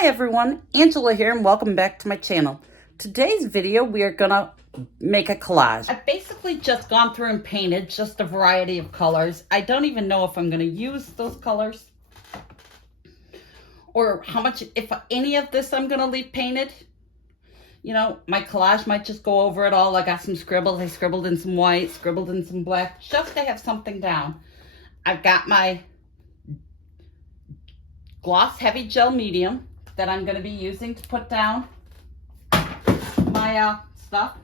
Hi everyone, Angela here and welcome back to my channel. Today's video we are gonna make a collage. I've basically just gone through and painted just a variety of colors. I don't even know if I'm gonna use those colors or how much, if any of this I'm gonna leave painted. You know, my collage might just go over it all. I got some scribbles. I scribbled in some white, scribbled in some black, just to have something down. I've got my gloss heavy gel medium that I'm going to be using to put down my stuff,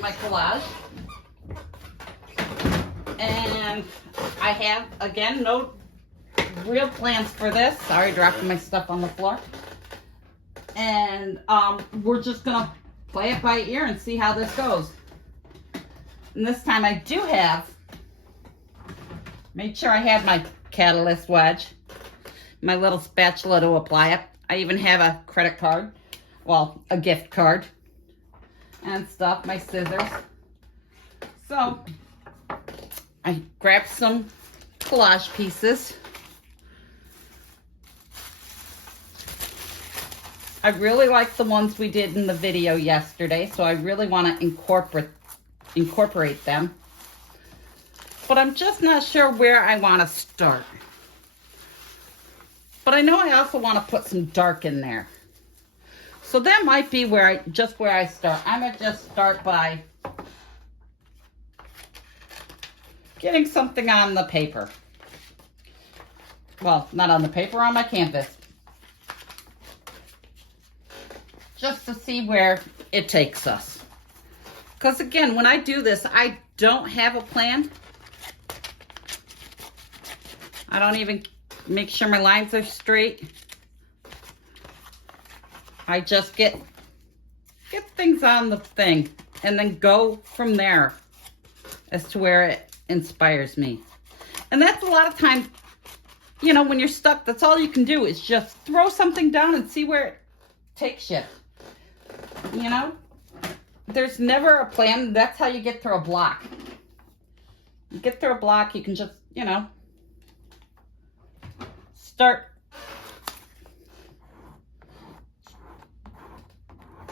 my collage. And I have, again, no real plans for this. Sorry, dropping my stuff on the floor. And we're just going to play it by ear and see how this goes. And this time I do have, made sure I had my catalyst wedge, my little spatula to apply it. I even have a credit card, well, a gift card and stuff, my scissors. So I grabbed some collage pieces. I really like the ones we did in the video yesterday, so I really want to incorporate them. But I'm just not sure where I want to start. But I know I also want to put some dark in there. So that might be where I start. I might just start by getting something on the paper. Well, not on the paper, on my canvas. Just to see where it takes us. Because again, when I do this, I don't have a plan. I don't even make sure my lines are straight. I just get things on the thing and then go from there as to where it inspires me. And that's a lot of times, you know, when you're stuck, that's all you can do is just throw something down and see where it takes you. You know, there's never a plan. That's how you get through a block. You get through a block, you can just, you know, start.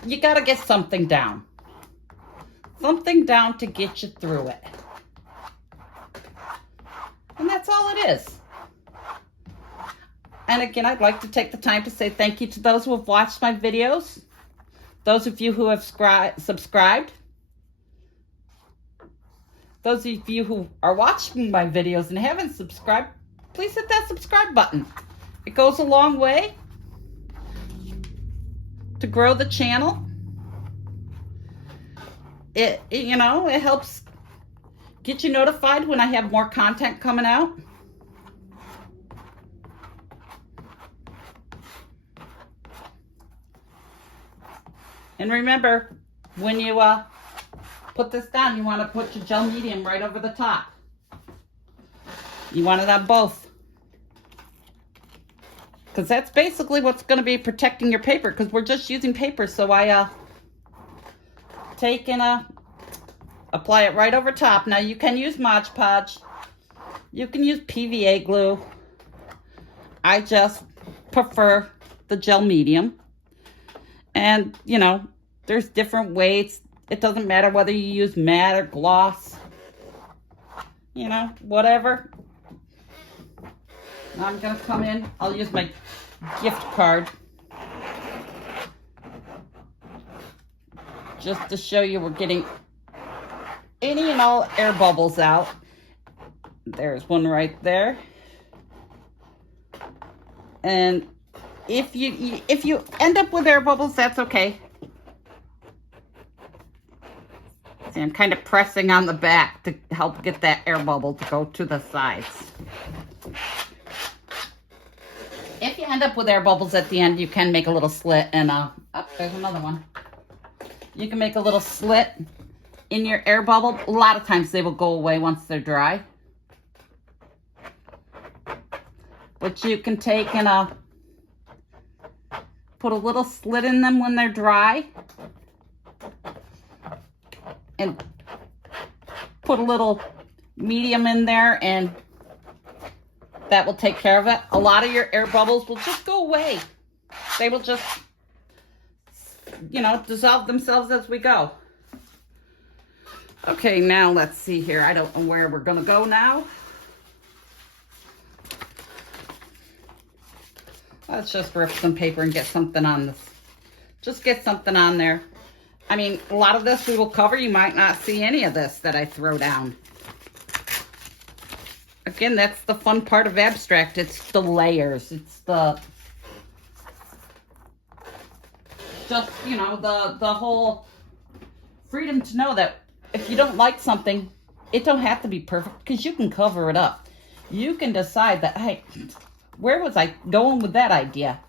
You got to get something down. Something down to get you through it. And that's all it is. And again, I'd like to take the time to say thank you to those who have watched my videos. Those of you who have subscribed. Those of you who are watching my videos and haven't subscribed, please hit that subscribe button. It goes a long way to grow the channel. It you know, it helps get you notified when I have more content coming out. And remember, when you put this down, you want to put your gel medium right over the top. You want it on both. Because that's basically what's going to be protecting your paper, because we're just using paper. So I take and apply it right over top. Now you can use Mod Podge. You can use PVA glue. I just prefer the gel medium. And, you know, there's different weights. It doesn't matter whether you use matte or gloss. You know, whatever. Now I'm going to come in. I'll use my gift card. Just to show you we're getting any and all air bubbles out. There's one right there. And if you end up with air bubbles, that's okay. See, I'm kind of pressing on the back to help get that air bubble to go to the sides. If you end up with air bubbles at the end, you can make a little slit and oh, there's another one. You can make a little slit in your air bubble. A lot of times they will go away once they're dry. But you can take and put a little slit in them when they're dry. And put a little medium in there and that will take care of it. A lot of your air bubbles will just go away they will just, you know, dissolve themselves as we go. Okay, now let's see here. I don't know where we're gonna go now. Let's just rip some paper and get something on this. Just get something on there. I mean, a lot of this we will cover. You might not see any of this that I throw down. Again, that's the fun part of abstract. It's the layers. It's the, just, you know, the whole freedom to know that if you don't like something, it don't have to be perfect, because you can cover it up. You can decide that, hey, where was I going with that idea?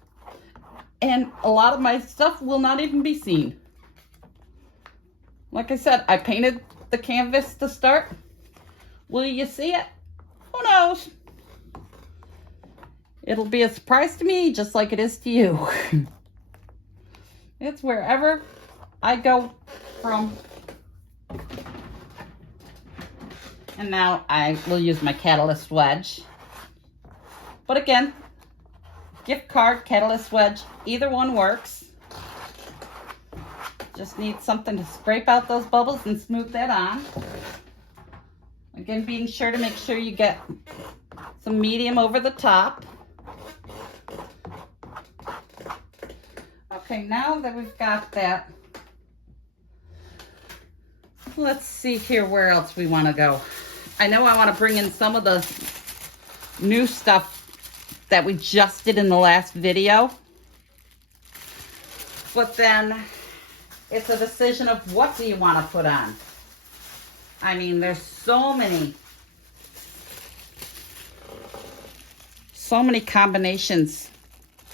And a lot of my stuff will not even be seen. Like I said, I painted the canvas to start. Will you see it? Who knows? It'll be a surprise to me, just like it is to you. It's wherever I go from. And now I will use my Catalyst wedge. But again, gift card, Catalyst wedge, either one works. Just need something to scrape out those bubbles and smooth that on. Again, being sure to make sure you get some medium over the top. Okay, now that we've got that, let's see here where else we want to go. I know I want to bring in some of the new stuff that we just did in the last video. But then it's a decision of what do you want to put on. I mean, there's so many combinations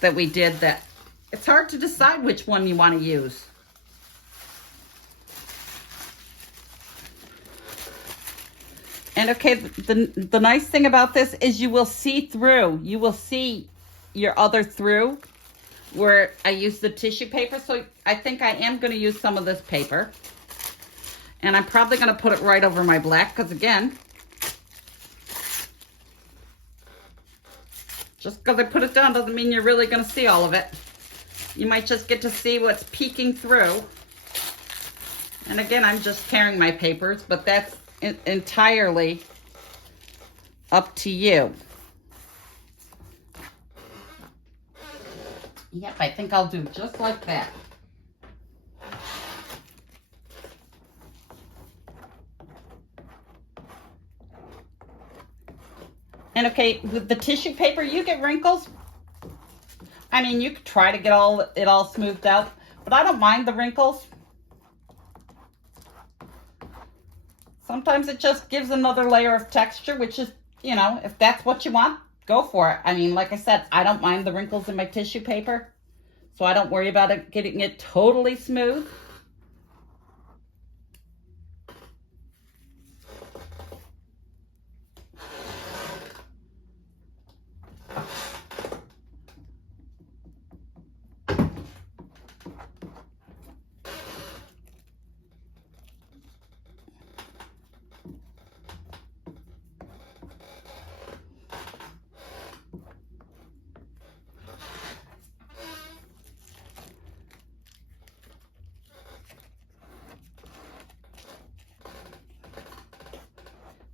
that we did that it's hard to decide which one you want to use. And okay, the nice thing about this is you will see through. You will see your other through where I use the tissue paper. So I think I am going to use some of this paper. And I'm probably going to put it right over my black because, again, just because I put it down doesn't mean you're really going to see all of it. You might just get to see what's peeking through. And again, I'm just carrying my papers, but that's entirely up to you. Yep, I think I'll do just like that. And okay, with the tissue paper, you get wrinkles. I mean, you could try to get it all smoothed out, but I don't mind the wrinkles. Sometimes it just gives another layer of texture, which is, you know, if that's what you want, go for it. I mean, like I said, I don't mind the wrinkles in my tissue paper, so I don't worry about it getting it totally smooth.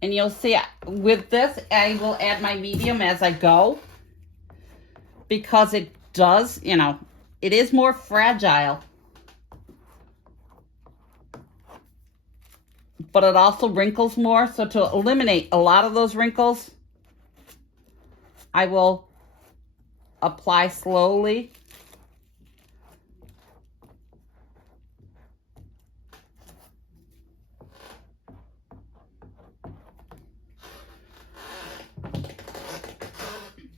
And you'll see with this, I will add my medium as I go, because it does, you know, it is more fragile, but it also wrinkles more. So to eliminate a lot of those wrinkles, I will apply slowly.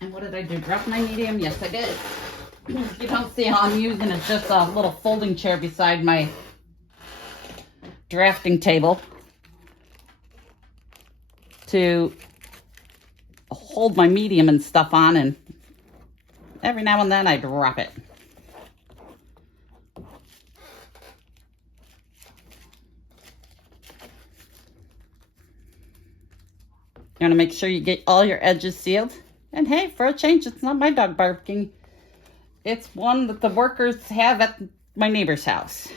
And what did I do? Drop my medium? Yes, I did. You don't see how I'm using it. Just a little folding chair beside my drafting table to hold my medium and stuff on, and every now and then I drop it. You want to make sure you get all your edges sealed. And hey, for a change, it's not my dog barking. It's one that the workers have at my neighbor's house.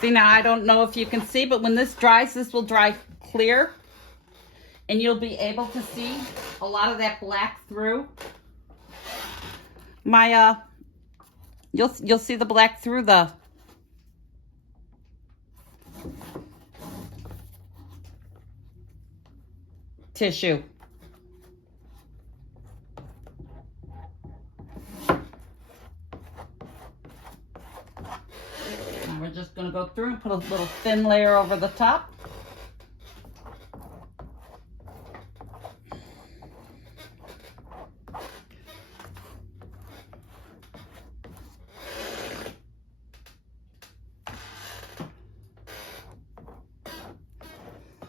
See, now I don't know if you can see, but when this dries, this will dry clear. And you'll be able to see a lot of that black through. You'll see the black through the tissue. Now we're just going to go through and put a little thin layer over the top.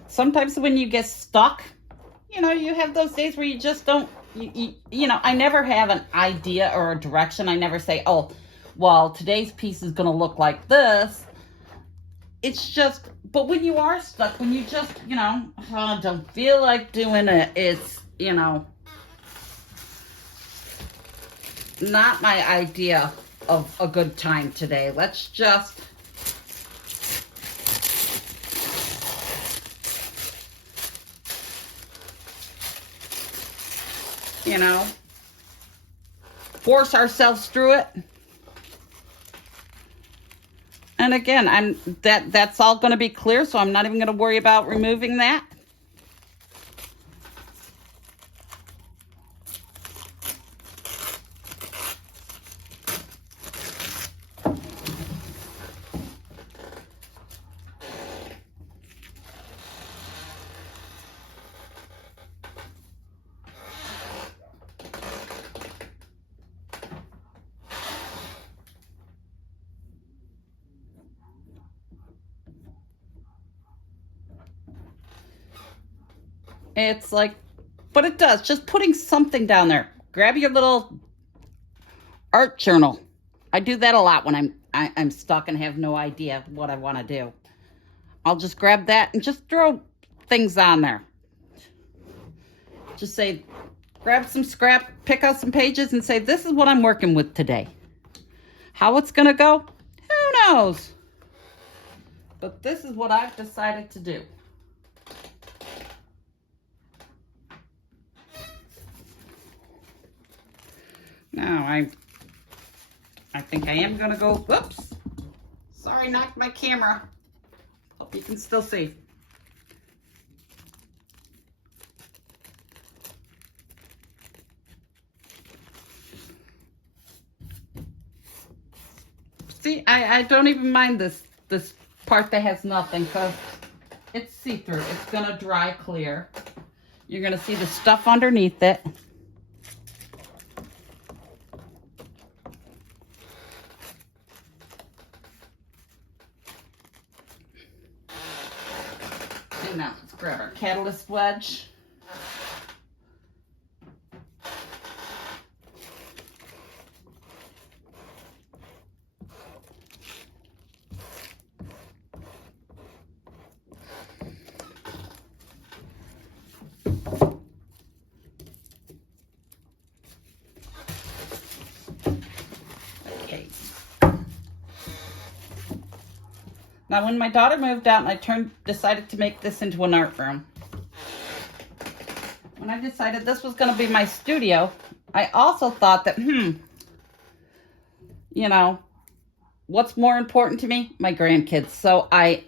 Sometimes when you get stuck, you know, you have those days where you just don't, you know, I never have an idea or a direction. I never say, oh, well, today's piece is going to look like this. It's just, but when you are stuck, when you just, you know, oh, don't feel like doing it, it's, you know, not my idea of a good time today. Let's just, you know, force ourselves through it. And again, that's all going to be clear, so I'm not even going to worry about removing that. It's like, but it does. Just putting something down there. Grab your little art journal. I do that a lot when I'm stuck and have no idea what I want to do. I'll just grab that and just throw things on there. Just say, grab some scrap, pick out some pages and say, this is what I'm working with today. How it's going to go? Who knows? But this is what I've decided to do. Now, I think I am going to go, whoops. Sorry, knocked my camera. Hope you can still see. See, I don't even mind this part that has nothing because it's see-through. It's going to dry clear. You're going to see the stuff underneath it. Now let's grab our catalyst wedge. Okay. Now, when my daughter moved out and I decided to make this into an art room, when I decided this was going to be my studio, I also thought that, you know, what's more important to me? My grandkids. So I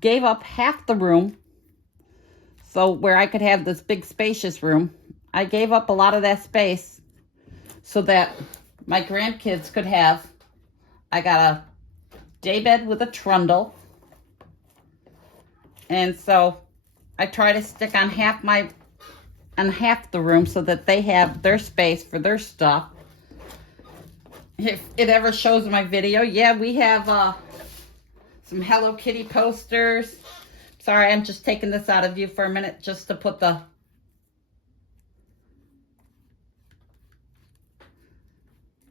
gave up half the room, so where I could have this big spacious room, I gave up a lot of that space so that my grandkids could have, I got a daybed with a trundle, and so I try to stick on half the room so that they have their space for their stuff. If it ever shows in my video, yeah, we have some Hello Kitty posters, Sorry, I'm just taking this out of view for a minute just to put the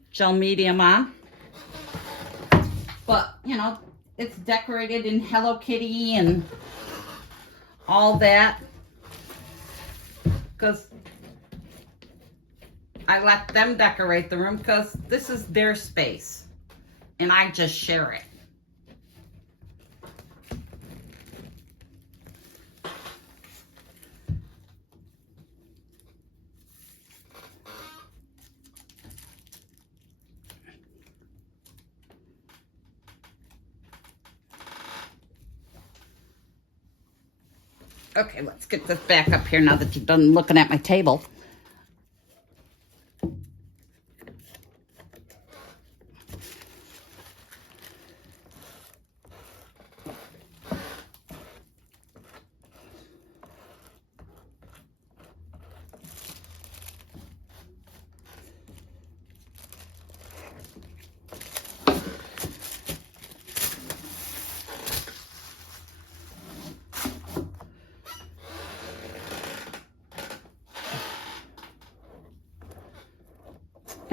gel medium on. But, you know, it's decorated in Hello Kitty and all that, because I let them decorate the room because this is their space and I just share it. Okay, let's get this back up here now that you're done looking at my table.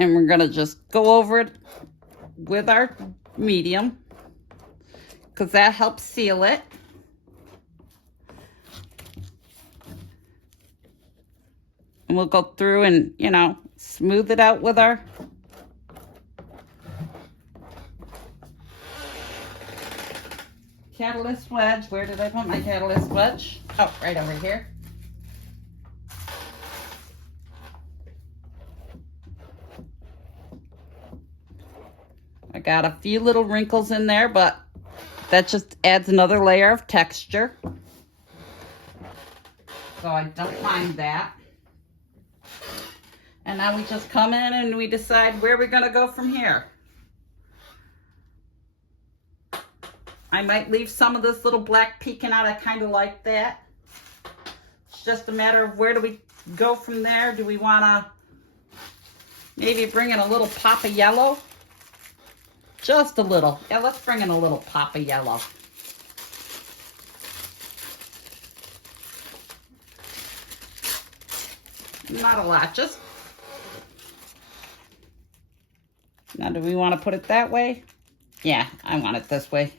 And we're gonna just go over it with our medium because that helps seal it. And we'll go through and, you know, smooth it out with our catalyst wedge. Where did I put my catalyst wedge? Oh, right over here. I got a few little wrinkles in there, but that just adds another layer of texture. So I don't mind that. And now we just come in and we decide where we're going to go from here. I might leave some of this little black peeking out. I kind of like that. It's just a matter of where do we go from there. Do we want to maybe bring in a little pop of yellow? Just a little. Yeah, let's bring in a little pop of yellow. Not a lot, just... Now, do we want to put it that way? Yeah, I want it this way.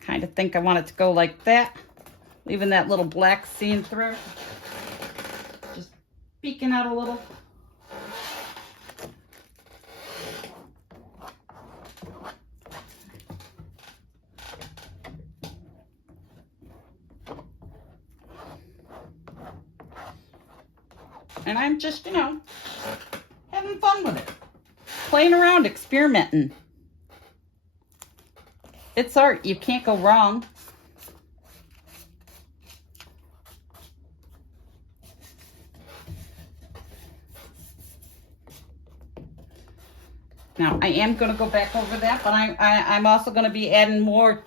Kind of think I want it to go like that. Leaving that little black seen through. Just peeking out a little. And I'm just, you know, having fun with it. Playing around, experimenting. It's art. You can't go wrong. Now, I am going to go back over that, but I'm also going to be adding more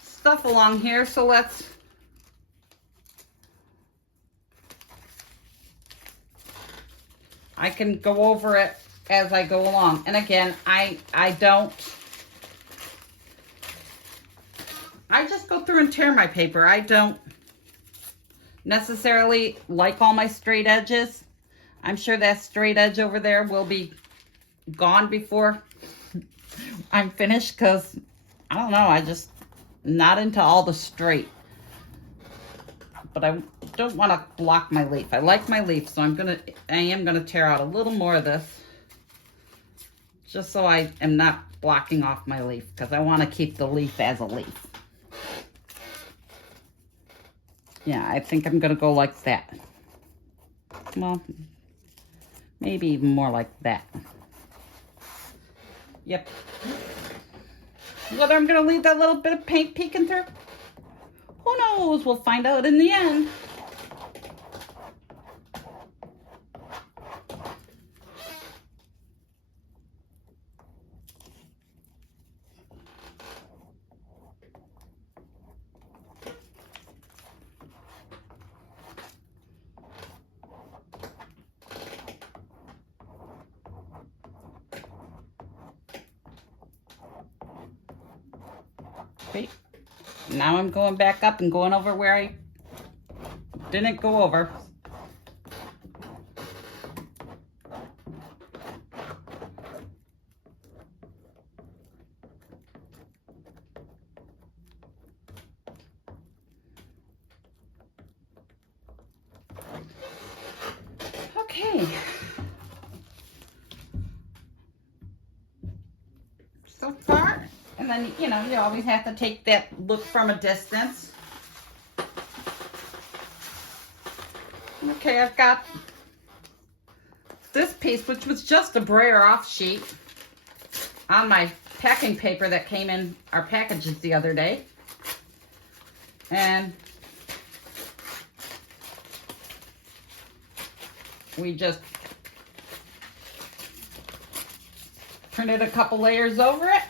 stuff along here. So let's... I can go over it as I go along. And again, I just go through and tear my paper. I don't necessarily like all my straight edges. I'm sure that straight edge over there will be gone before I'm finished because, I don't know, I just not into all the straight. But I don't want to block my leaf. I like my leaf, so I am gonna tear out a little more of this just so I am not blocking off my leaf because I want to keep the leaf as a leaf. Yeah, I think I'm gonna go like that. Well, maybe even more like that. Yep. Whether I'm gonna leave that little bit of paint peeking through, who knows? We'll find out in the end. Okay, now I'm going back up and going over where I didn't go over. Okay. So far, and then, you know, you always have to take that look from a distance. Okay, I've got this piece, which was just a brayer off sheet on my packing paper that came in our packages the other day. And we just printed a couple layers over it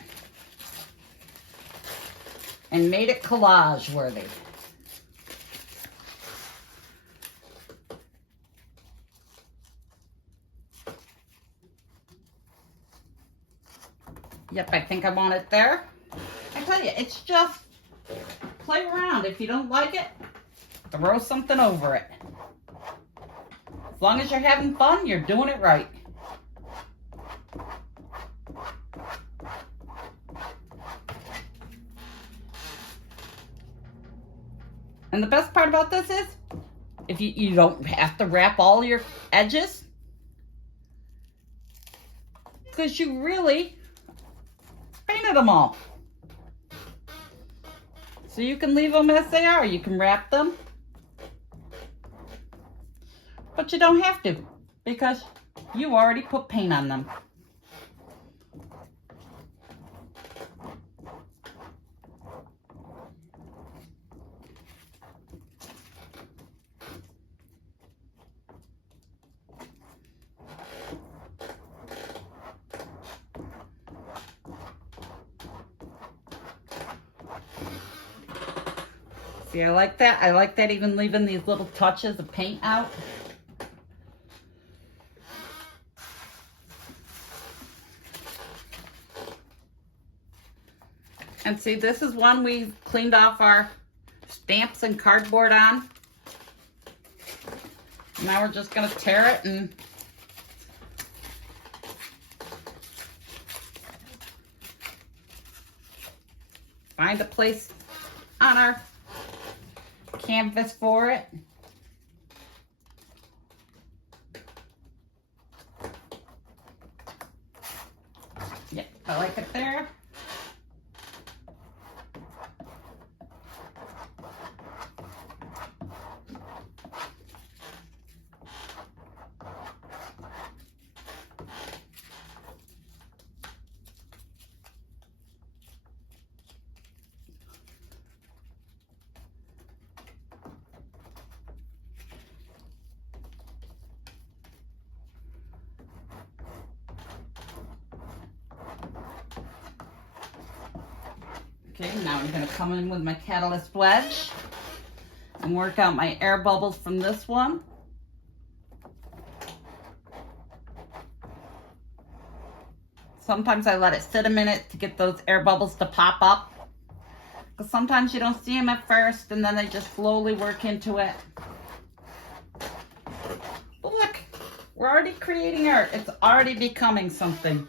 and made it collage worthy. Yep, I think I want it there. I tell you, it's just play around. If you don't like it, throw something over it. As long as you're having fun, you're doing it right. And the best part about this is, if you don't have to wrap all your edges, because you really painted them all. So you can leave them as they are. You can wrap them, but you don't have to, because you already put paint on them. See, I like that. I like that, even leaving these little touches of paint out. And see, this is one we cleaned off our stamps and cardboard on. Now we're just going to tear it and find a place on our canvas for it. Yep, I like it there. Okay, now I'm going to come in with my catalyst wedge and work out my air bubbles from this one. Sometimes I let it sit a minute to get those air bubbles to pop up, because sometimes you don't see them at first and then they just slowly work into it. But look, we're already creating art. It's already becoming something.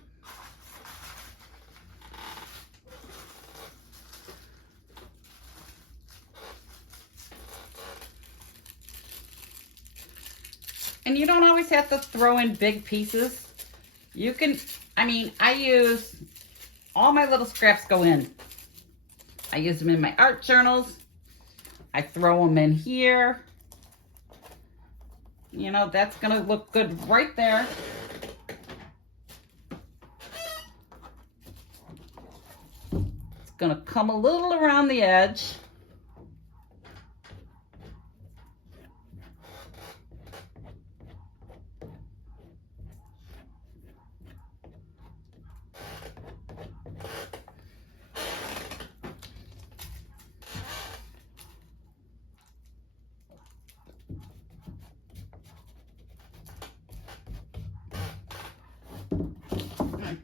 And you don't always have to throw in big pieces. You can, I mean, I use, all my little scraps go in. I use them in my art journals. I throw them in here. You know, that's gonna look good right there. It's gonna come a little around the edge.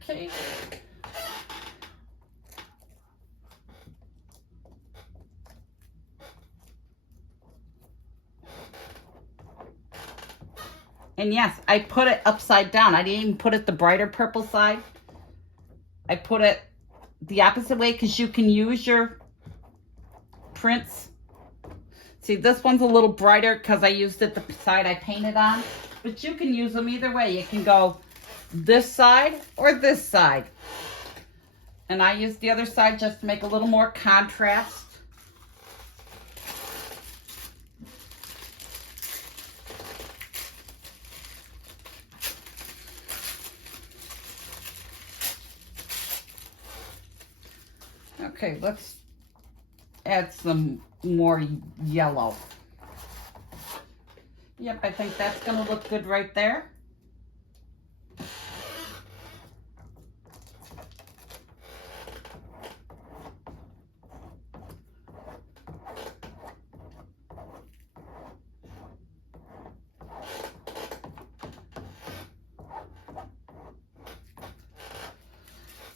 Okay. And yes, I put it upside down. I didn't even put it the brighter purple side. I put it the opposite way because you can use your prints. See, this one's a little brighter because I used it the side I painted on. But you can use them either way. You can go this side or this side. And I used the other side just to make a little more contrast. Okay, let's add some more yellow. Yep, I think that's going to look good right there.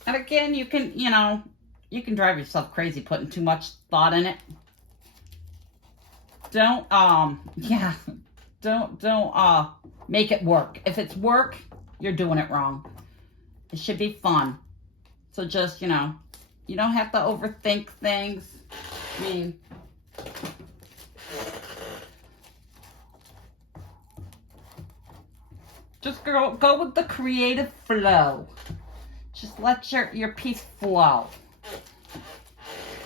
And again, you can, you can drive yourself crazy putting too much thought in it. Don't, don't make it work. If it's work, you're doing it wrong. It should be fun. So just, you don't have to overthink things. I mean, just go with the creative flow. Just let your piece flow.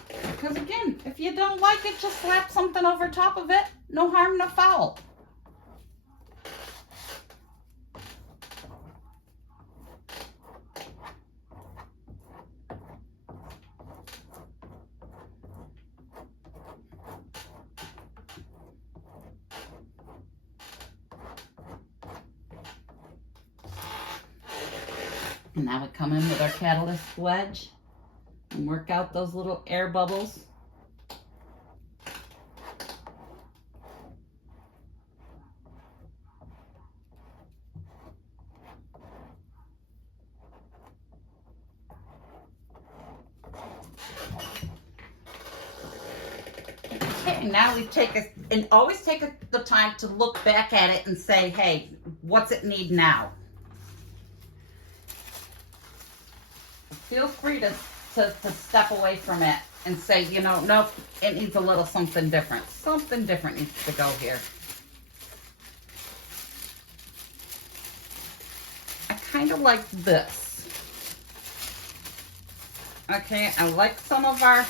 Because again, if you don't like it, just slap something over top of it. No harm, no foul. And now we come in with our catalyst wedge and work out those little air bubbles. Okay, now we always take the time to look back at it and say, hey, what's it need now? Feel free to step away from it and say, nope, it needs a little something different. Something different needs to go here. I kind of like this. Okay, I like some of our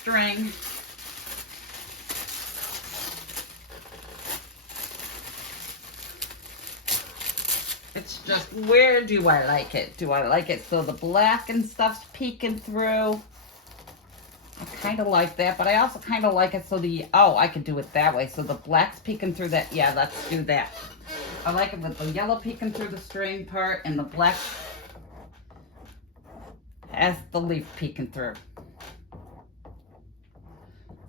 string. It's just, where do I like it? Do I like it so the black and stuff's peeking through? I kind of like that, but I also kind of like it so I could do it that way. So the black's peeking through that. Yeah, let's do that. I like it with the yellow peeking through the string part and the black has the leaf peeking through.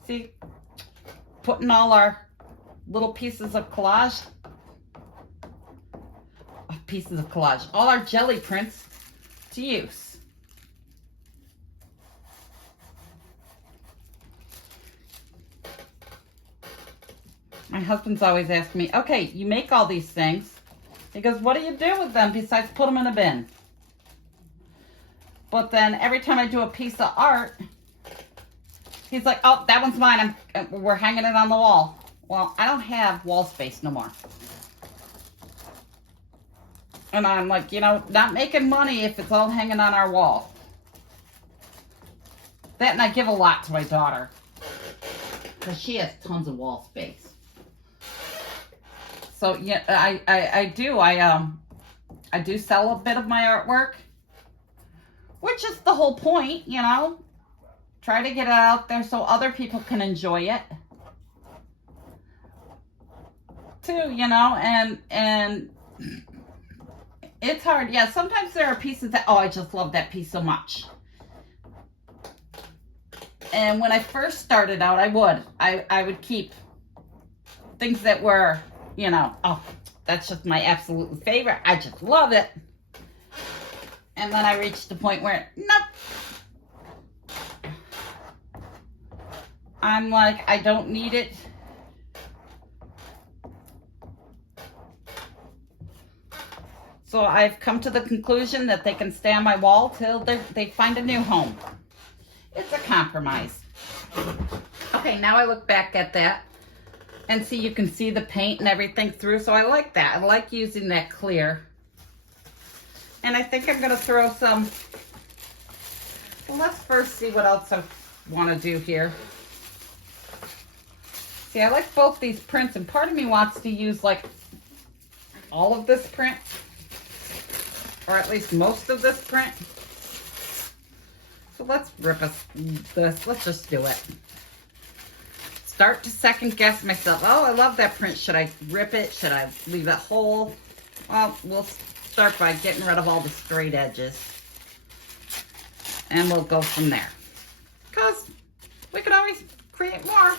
See, putting all our little pieces of collage, all our jelly prints to use. My husband's always asked me, okay, you make all these things. He goes, what do you do with them besides put them in a bin? But then every time I do a piece of art, he's like, oh, that one's mine. We're hanging it on the wall. Well, I don't have wall space no more. And I'm like, not making money if it's all hanging on our wall. That, and I give a lot to my daughter, because she has tons of wall space. So yeah, I do sell a bit of my artwork, which is the whole point, Try to get it out there so other people can enjoy it too, and it's hard. Yeah, sometimes there are pieces that, I just love that piece so much. And when I first started out, I would keep things that were, that's just my absolute favorite. I just love it. And then I reached the point where, nope. I'm like, I don't need it. So I've come to the conclusion that they can stay on my wall till they find a new home. It's a compromise. Okay, now I look back at that and see, you can see the paint and everything through. So I like that. I like using that clear. And I think I'm going to throw some, well, let's first see what else I want to do here. See, I like both these prints, and part of me wants to use like all of this print, or at least most of this print. So let's rip this. Let's just do it. Start to second guess myself. Oh, I love that print. Should I rip it? Should I leave it whole? Well, we'll start by getting rid of all the straight edges. And we'll go from there. Because we could always create more.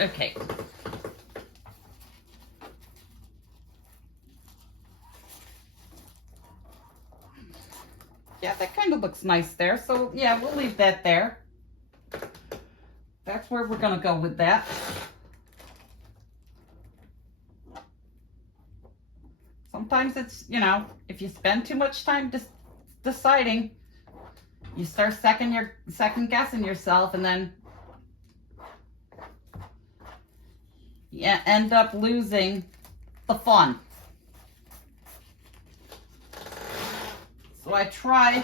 Okay. Yeah, that kind of looks nice there. So yeah, we'll leave that there. That's where we're going to go with that. Sometimes it's, you know, if you spend too much time deciding, you start second guessing yourself, and then you end up losing the fun. So I try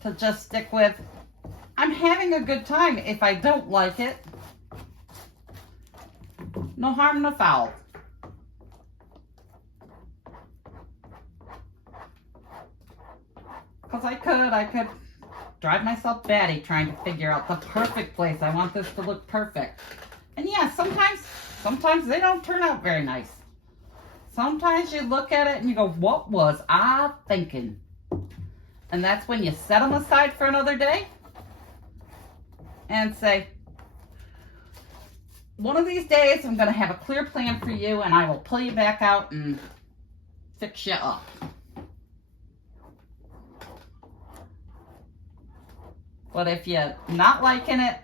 to just stick with, I'm having a good time. If I don't like it, no harm, no foul. Because I could drive myself batty trying to figure out the perfect place. I want this to look perfect. And yeah, sometimes they don't turn out very nice. Sometimes you look at it and you go, what was I thinking? And that's when you set them aside for another day and say, one of these days I'm going to have a clear plan for you, and I will pull you back out and fix you up. But if you're not liking it,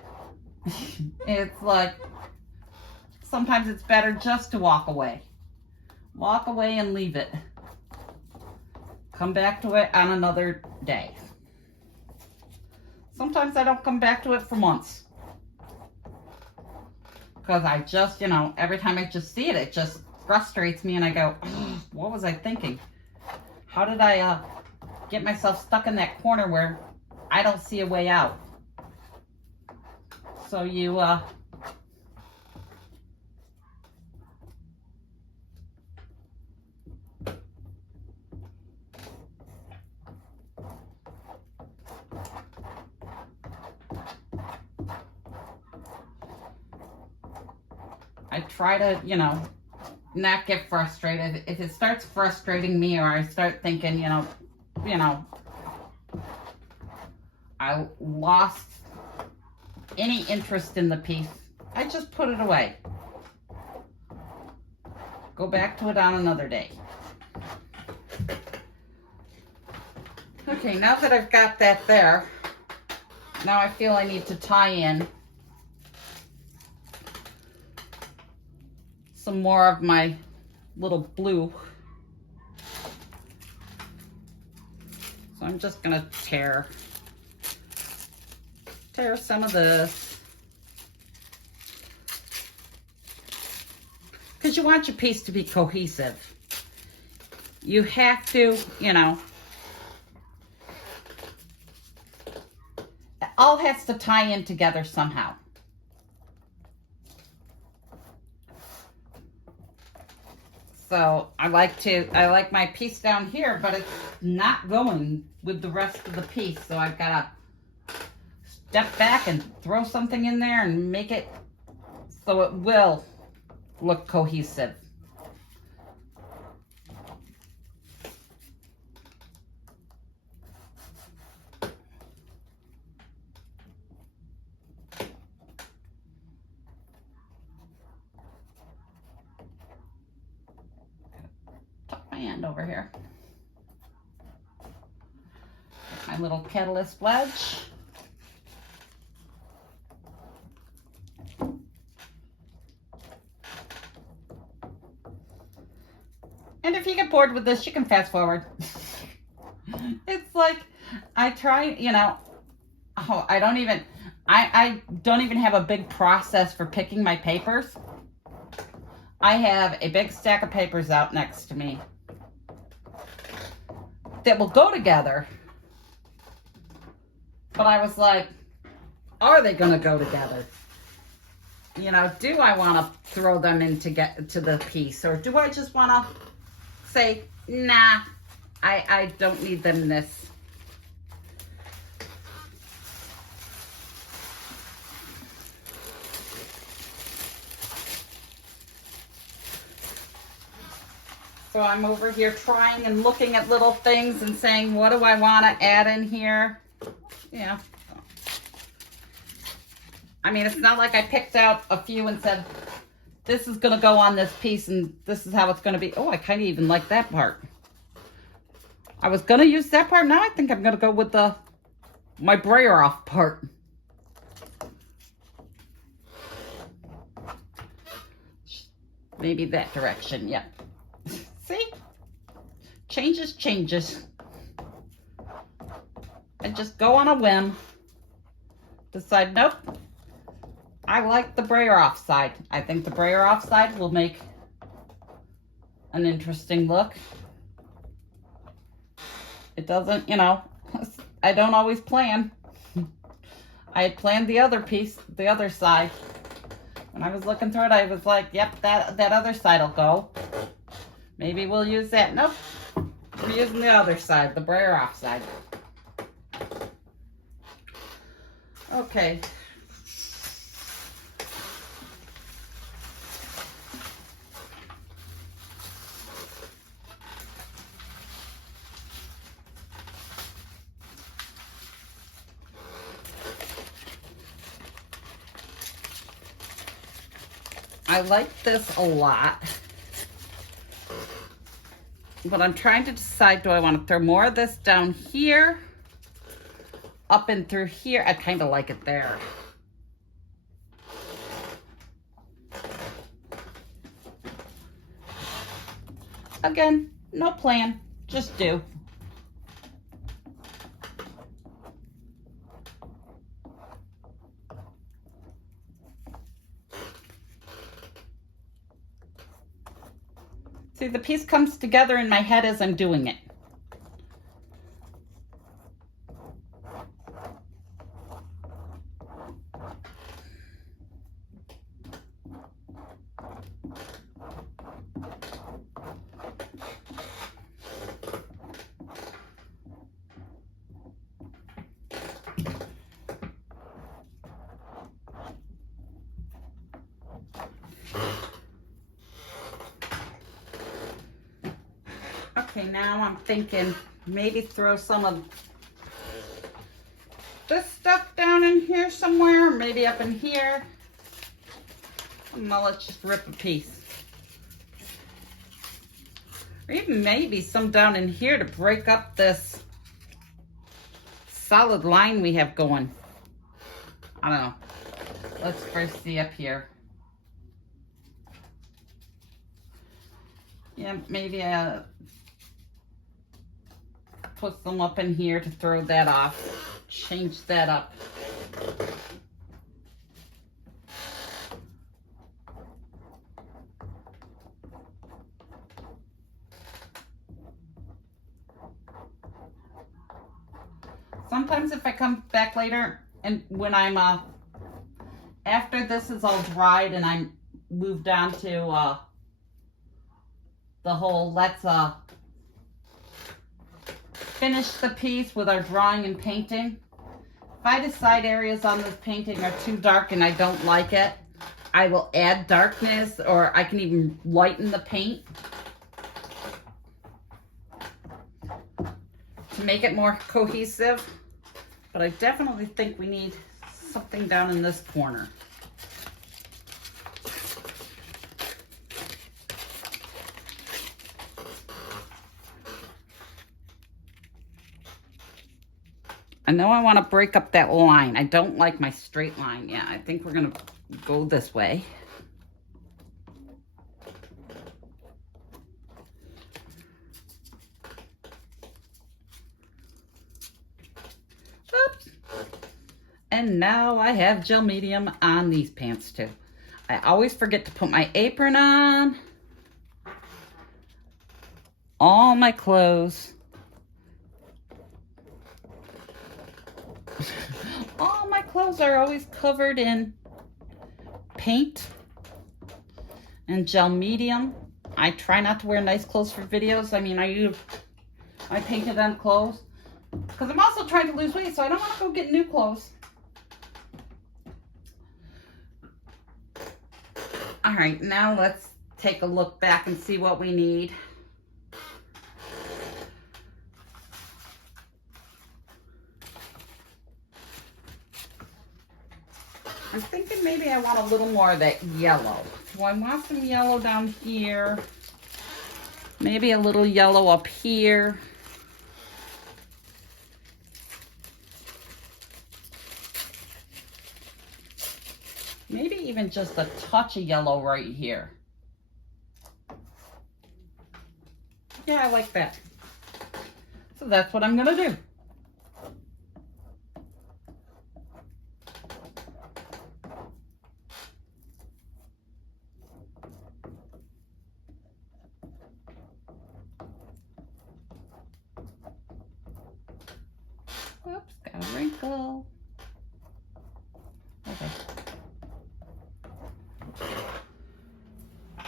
it's like, sometimes it's better just to walk away. Walk away and leave it. Come back to it on another day. Sometimes I don't come back to it for months. Because I just, you know, every time I just see it, it just frustrates me, and I go, oh, what was I thinking? How did I get myself stuck in that corner where I don't see a way out? So you, I try to, you know, not get frustrated. If it starts frustrating me, or I start thinking, you know, I lost any interest in the piece, I just put it away. Go back to it on another day. Okay, now that I've got that there, now I feel I need to tie in some more of my little blue. So I'm just gonna tear some of this, because you want your piece to be cohesive. You have to, you know, it all has to tie in together somehow. So I like my piece down here, but it's not going with the rest of the piece. So I've got to step back and throw something in there and make it so it will look cohesive. Tuck my end over here. My little catalyst wedge. if you get bored with this, you can fast forward. It's like, I try, you know, oh, I don't even have a big process for picking my papers. I have a big stack of papers out next to me that will go together. But I was like, are they going to go together? You know, do I want to throw them in to get to the piece? Or do I just want to say, nah, I don't need them in this. So I'm over here trying and looking at little things and saying, what do I want to add in here? Yeah. I mean, it's not like I picked out a few and said, this is going to go on this piece and this is how it's going to be. Oh, I kind of even like that part. I was going to use that part. Now I think I'm going to go with my brayer off part. Maybe that direction, yeah. See? Changes. I just go on a whim. Decide, nope. I like the brayer off side. I think the brayer off side will make an interesting look. It doesn't, you know, I don't always plan. I had planned the other piece, the other side. When I was looking through it, I was like, yep, that other side will go. Maybe we'll use that. Nope. We're using the other side, the brayer off side. Okay. I like this a lot. But I'm trying to decide, do I want to throw more of this down here, up and through here? I kind of like it there. Again, no plan, just do. See, the piece comes together in my head as I'm doing it. Okay, now I'm thinking maybe throw some of this stuff down in here somewhere, maybe up in here. And then let's just rip a piece. Or even maybe some down in here to break up this solid line we have going. I don't know. Let's first see up here. Yeah, maybe put some up in here to throw that off. Change that up. Sometimes if I come back later and when I'm after this is all dried and I'm moved on to the whole let's finish the piece with our drawing and painting. If I decide areas on this painting are too dark and I don't like it, I will add darkness, or I can even lighten the paint to make it more cohesive. But I definitely think we need something down in this corner. I know I want to break up that line. I don't like my straight line. Yeah, I think we're going to go this way. And now I have gel medium on these pants too. I always forget to put my apron on. All my clothes. All my clothes are always covered in paint and gel medium. I try not to wear nice clothes for videos. I mean, I painted on clothes because I'm also trying to lose weight, so I don't want to go get new clothes. All right, now let's take a look back and see what we need. I'm thinking maybe I want a little more of that yellow. So I want some yellow down here. Maybe a little yellow up here. Maybe even just a touch of yellow right here. Yeah, I like that. So that's what I'm gonna do. Oops, got a wrinkle. Okay. I'm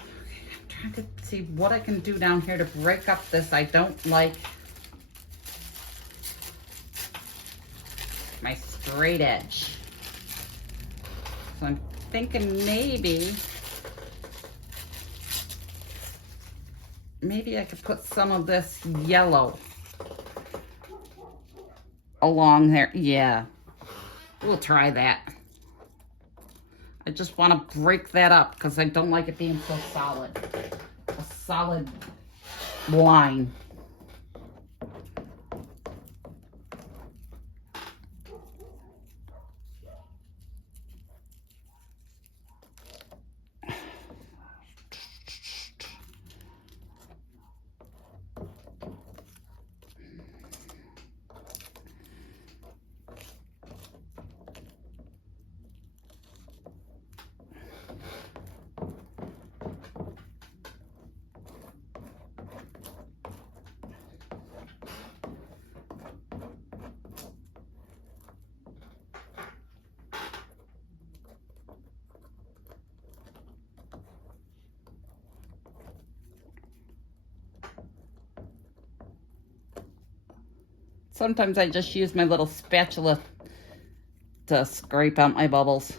trying to see what I can do down here to break up this. I don't like my straight edge. So I'm thinking maybe I could put some of this yellow along there. Yeah, we'll try that. I just want to break that up because I don't like it being so solid. A solid line. Sometimes I just use my little spatula to scrape out my bubbles.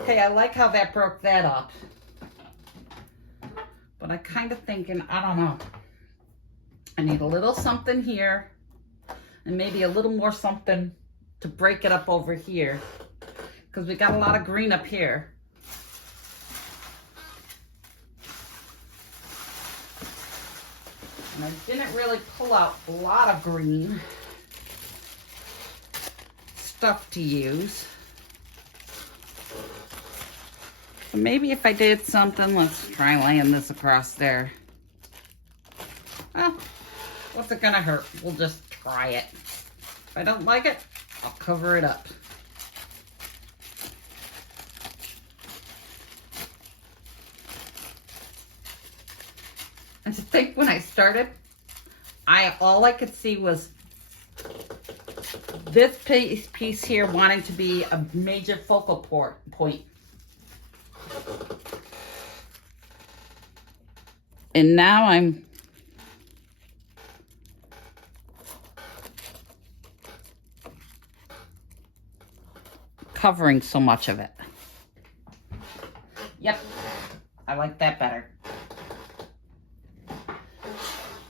Okay, I like how that broke that up. But I kind of thinking, I don't know. I need a little something here and maybe a little more something to break it up over here because we got a lot of green up here. And I didn't really pull out a lot of green stuff to use. So maybe if I did something, let's try laying this across there. Well, what's it gonna hurt? We'll just try it. If I don't like it, I'll cover it up. And to think when I started, all I could see was this piece here wanting to be a major focal point. And now I'm covering so much of it. Yep, I like that better.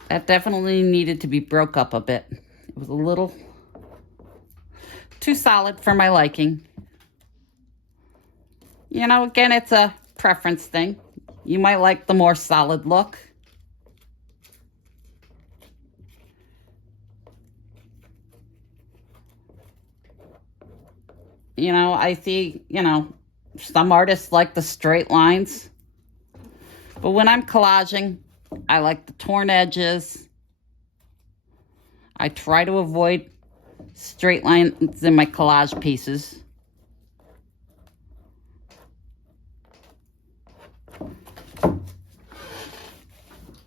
That definitely needed to be broke up a bit. It was a little too solid for my liking. You know, again, it's a preference thing. You might like the more solid look. You know, I see, you know, some artists like the straight lines. But when I'm collaging, I like the torn edges. I try to avoid straight lines in my collage pieces.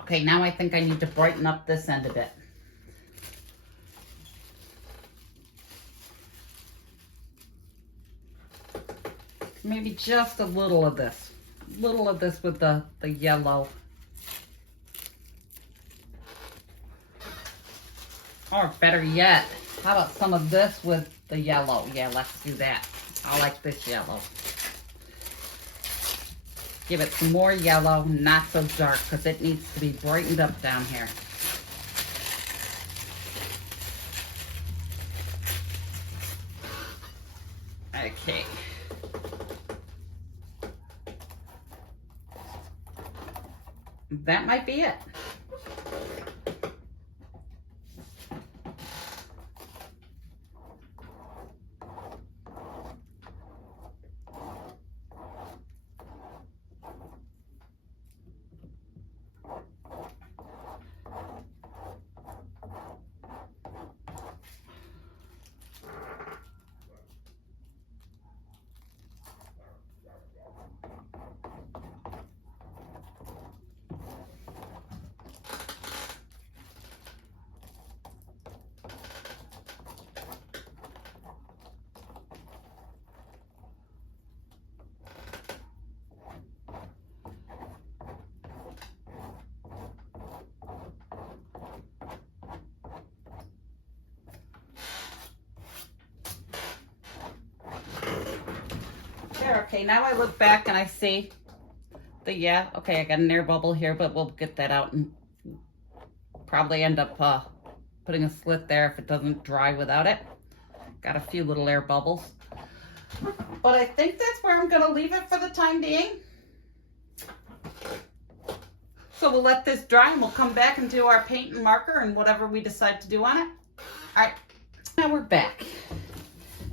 Okay, now I think I need to brighten up this end a bit. Maybe just a little of this. A little of this with the yellow. Or better yet, how about some of this with the yellow? Yeah, let's do that. I like this yellow. Give it some more yellow, not so dark, because it needs to be brightened up down here. Okay. That might be it. Okay, now I look back and I see okay, I got an air bubble here, but we'll get that out and probably end up putting a slit there if it doesn't dry without it. Got a few little air bubbles. But I think that's where I'm gonna leave it for the time being. So we'll let this dry and we'll come back and do our paint and marker and whatever we decide to do on it. All right, now we're back.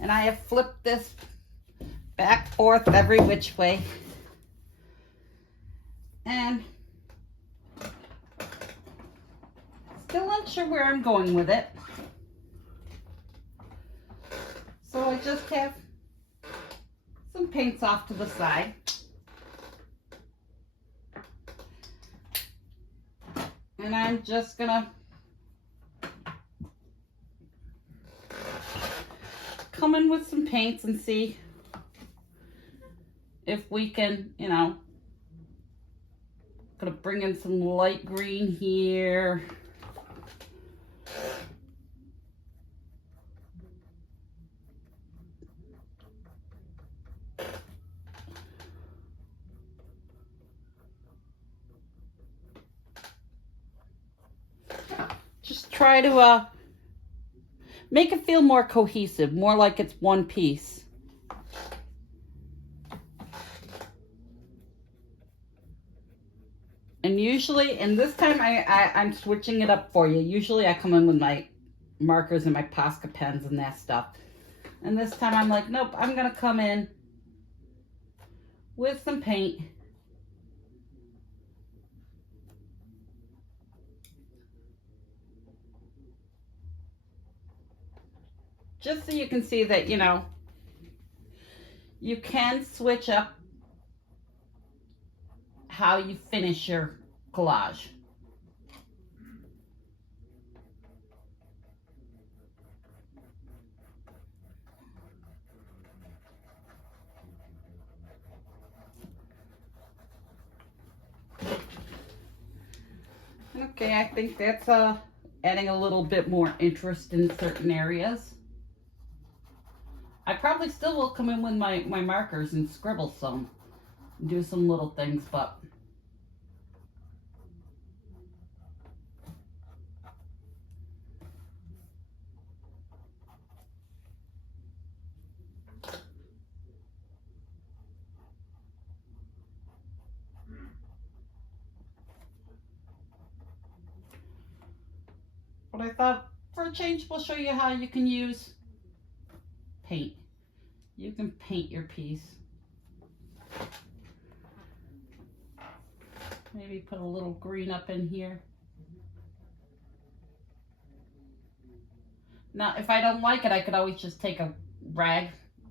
And I have flipped this back, forth, every which way. And still unsure where I'm going with it. So I just have some paints off to the side. And I'm just gonna come in with some paints and see if we can, gonna bring in some light green here. Just try to make it feel more cohesive, more like it's one piece. And usually, and this time I'm switching it up for you. Usually I come in with my markers and my Posca pens and that stuff. And this time I'm like, nope, I'm gonna come in with some paint. Just so you can see that, you can switch up how you finish your collage. Okay, I think that's adding a little bit more interest in certain areas. I probably still will come in with my markers and scribble some, do some little things, but I thought for a change we'll show you how you can use paint. You can paint your piece. Maybe put a little green up in here. Now, if I don't like it, I could always just take a rag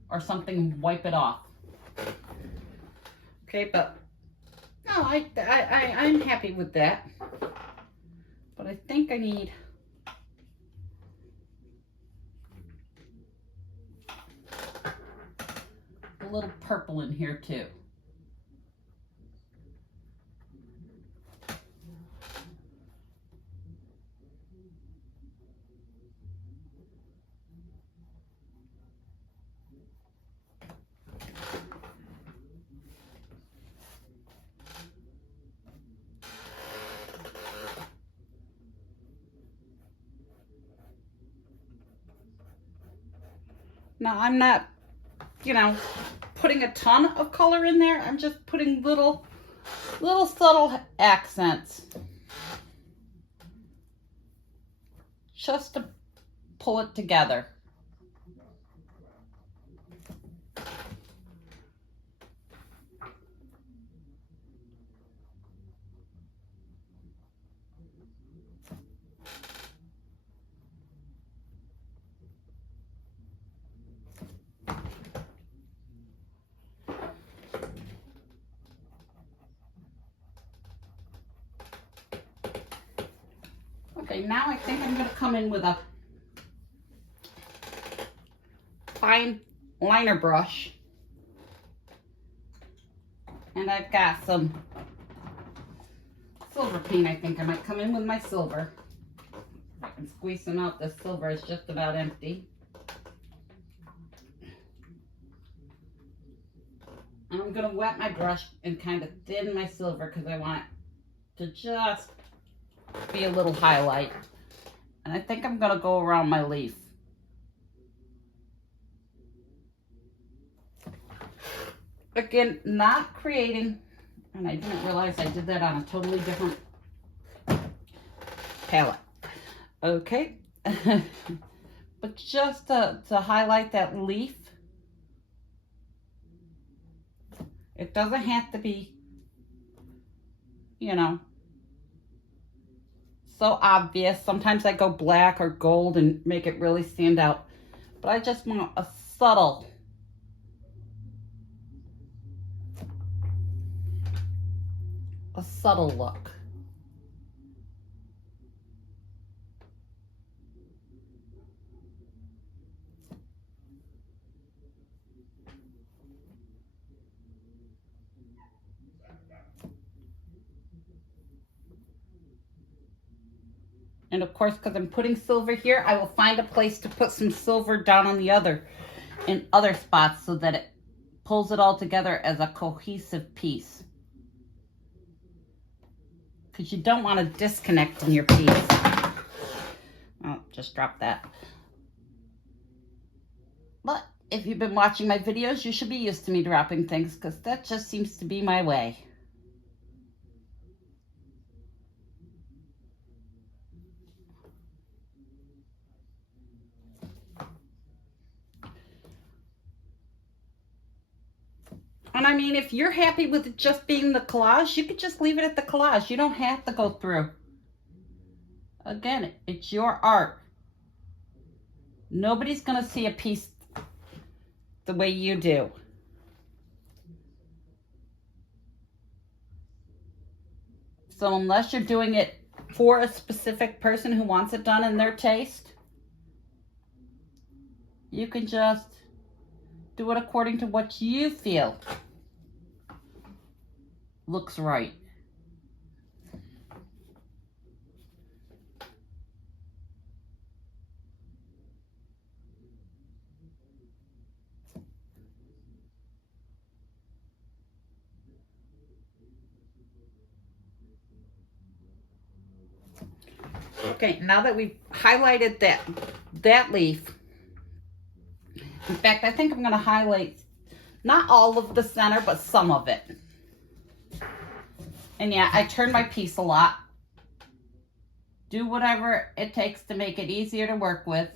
or something and wipe it off. Okay, but no, I'm happy with that. But I think I need a little purple in here too. Now, I'm not, you know, putting a ton of color in there. I'm just putting little subtle accents. Just to pull it together. Okay, now I think I'm going to come in with a fine liner brush. And I've got some silver paint. I think I might come in with my silver. I can squeeze some out. This silver is just about empty. I'm going to wet my brush and kind of thin my silver because I want it to just be a little highlight. And I think I'm going to go around my leaf. Again, not creating, and I didn't realize I did that on a totally different palette. Okay. But just to highlight that leaf. It doesn't have to be, you know, so obvious. Sometimes I go black or gold and make it really stand out. But I just want a subtle look. And of course, because I'm putting silver here, I will find a place to put some silver down on the in other spots so that it pulls it all together as a cohesive piece. Because you don't want to disconnect in your piece. Oh, just drop that. But if you've been watching my videos, you should be used to me dropping things because that just seems to be my way. And I mean, if you're happy with it just being the collage, you could just leave it at the collage. You don't have to go through. Again, it's your art. Nobody's going to see a piece the way you do. So unless you're doing it for a specific person who wants it done in their taste, you can just do it according to what you feel looks right. Okay, now that we've highlighted that leaf, in fact, I think I'm going to highlight not all of the center, but some of it. And yeah, I turn my piece a lot. Do whatever it takes to make it easier to work with.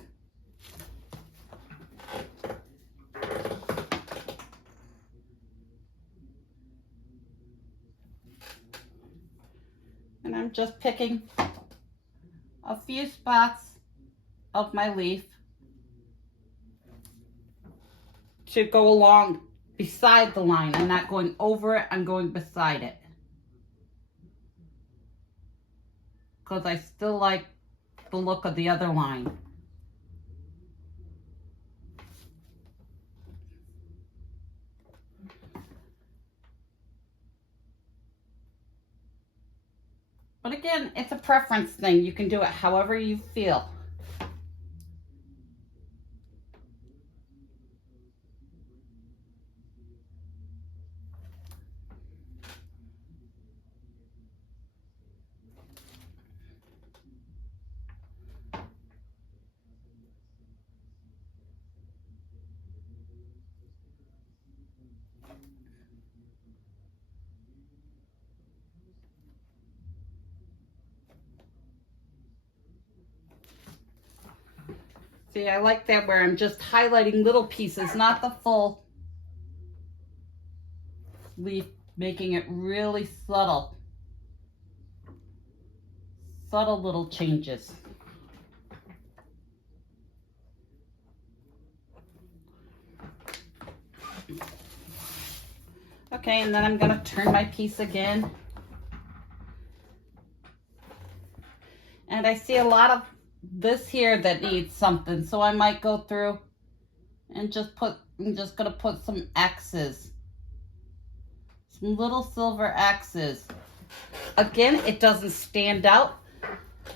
And I'm just picking a few spots of my leaf to go along beside the line. I'm not going over it, I'm going beside it. Because I still like the look of the other line. But again, it's a preference thing. You can do it however you feel. See, I like that where I'm just highlighting little pieces, not the full leaf, making it really subtle. Subtle little changes. Okay, and then I'm going to turn my piece again. And I see a lot of this here that needs something, so I might go through and I'm just going to put some X's. Some little silver X's. Again, it doesn't stand out.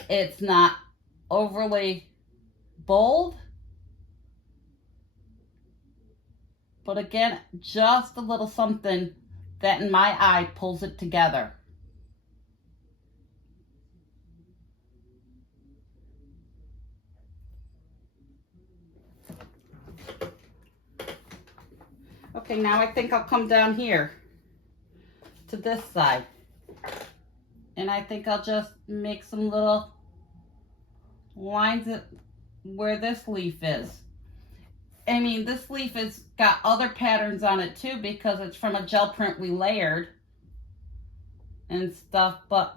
It's not overly bold. But again, just a little something that in my eye pulls it together. Okay, now I think I'll come down here to this side. And I think I'll just make some little lines where this leaf is. I mean, this leaf has got other patterns on it too because it's from a gel print we layered and stuff, but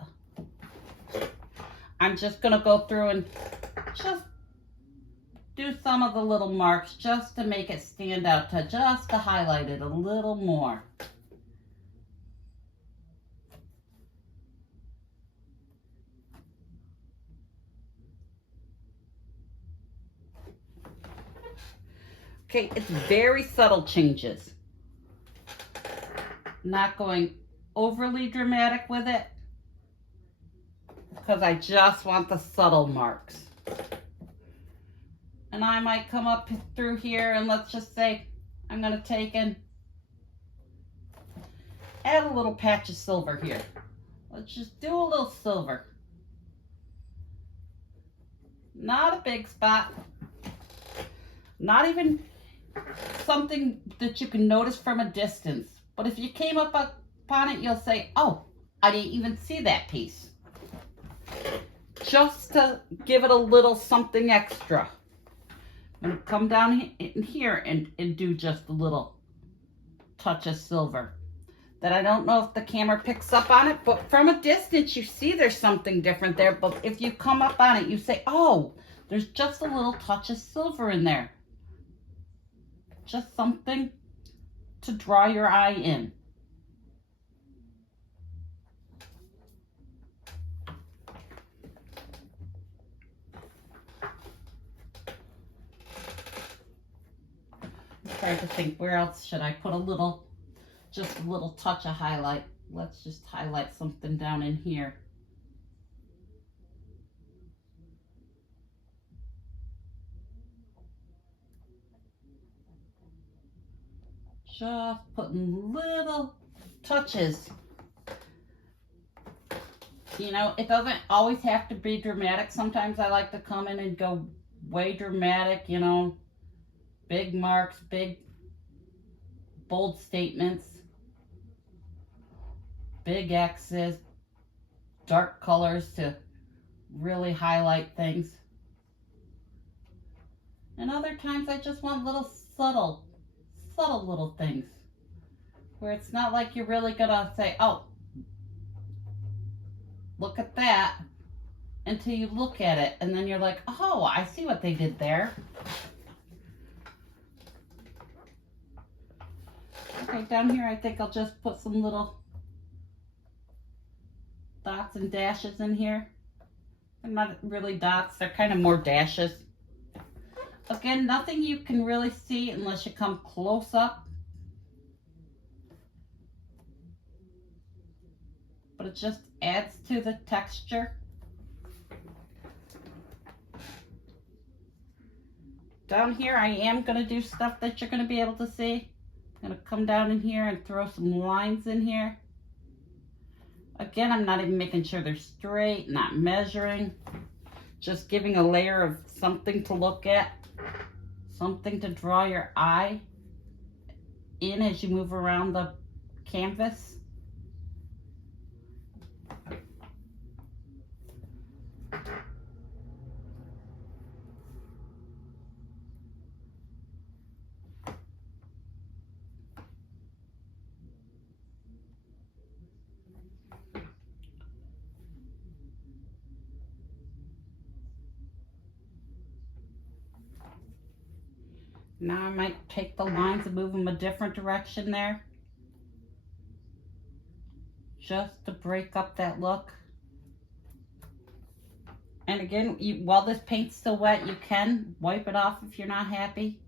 I'm just going to go through and just do some of the little marks just to make it stand out, just to highlight it a little more. Okay, it's very subtle changes. Not going overly dramatic with it because I just want the subtle marks. And I might come up through here and let's just say I'm going to take and add a little patch of silver here. Let's just do a little silver. Not a big spot. Not even something that you can notice from a distance. But if you came up upon it, you'll say, oh, I didn't even see that piece. Just to give it a little something extra. I'm going to come down in here and do just a little touch of silver. That I don't know if the camera picks up on it, but from a distance you see there's something different there. But if you come up on it, you say, oh, there's just a little touch of silver in there. Just something to draw your eye in. I'm trying to think, where else should I put just a little touch of highlight. Let's just highlight something down in here. Just putting little touches. You know, it doesn't always have to be dramatic. Sometimes I like to come in and go way dramatic, you know, big marks, big bold statements, big X's, dark colors to really highlight things. And other times I just want little subtle little things where it's not like you're really gonna say, oh, look at that, until you look at it and then you're like, oh, I see what they did there. Okay, down here I think I'll just put some little dots and dashes in here. They're not really dots, they're kind of more dashes. Again, nothing you can really see unless you come close up. But it just adds to the texture. Down here I am going to do stuff that you're going to be able to see. I'm going to come down in here and throw some lines in here. Again, I'm not even making sure they're straight, not measuring. Just giving a layer of something to look at. Something to draw your eye in as you move around the canvas. Now I might take the lines and move them a different direction there. Just to break up that look. And again, while this paint's still wet, you can wipe it off if you're not happy.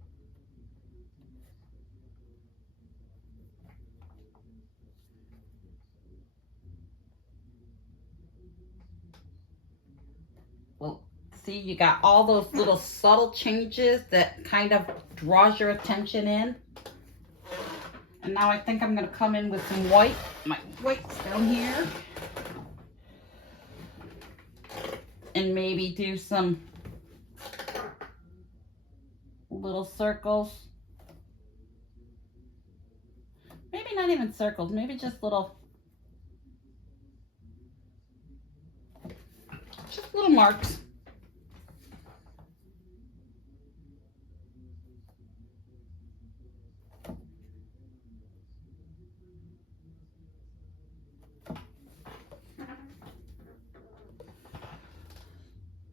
Well, see, you got all those little subtle changes that kind of draws your attention in. And now I think I'm going to come in with some white. My white's down here. And maybe do some little circles. Maybe not even circles, maybe just little marks.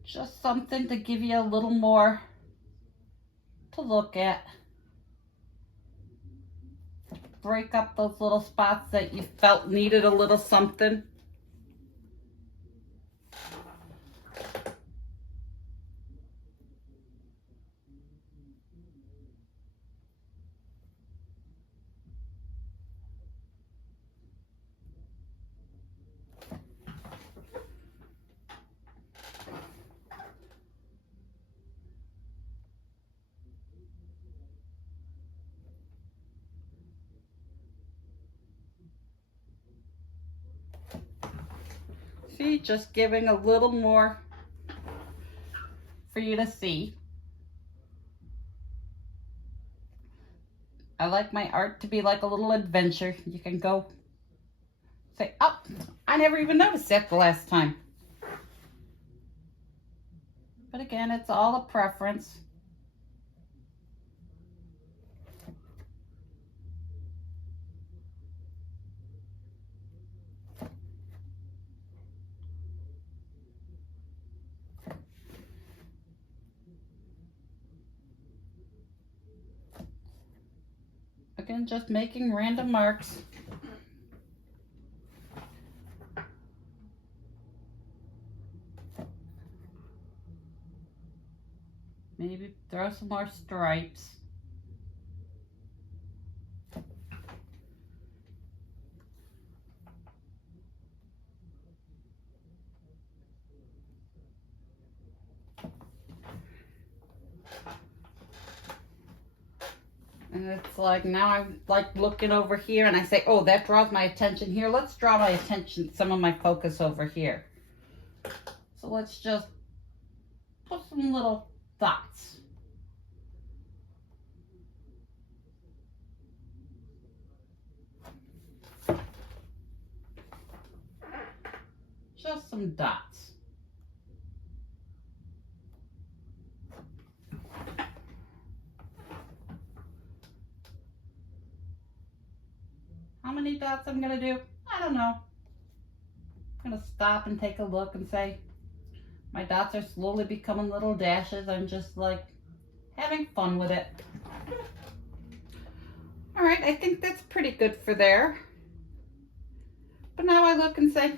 Just something to give you a little more to look at. Break up those little spots that you felt needed a little something. See, just giving a little more for you to see. I like my art to be like a little adventure. You can go say, oh, I never even noticed that the last time. But again, it's all a preference. Again, just making random marks. Maybe throw some more stripes. And it's like, now I'm like looking over here and I say, oh, that draws my attention here. Let's draw my attention, some of my focus over here. So let's just put some little dots. Just some dots. How many dots I'm gonna do? I don't know. I'm gonna stop and take a look and say, my dots are slowly becoming little dashes. I'm just like having fun with it. All right, I think that's pretty good for there. But now I look and say,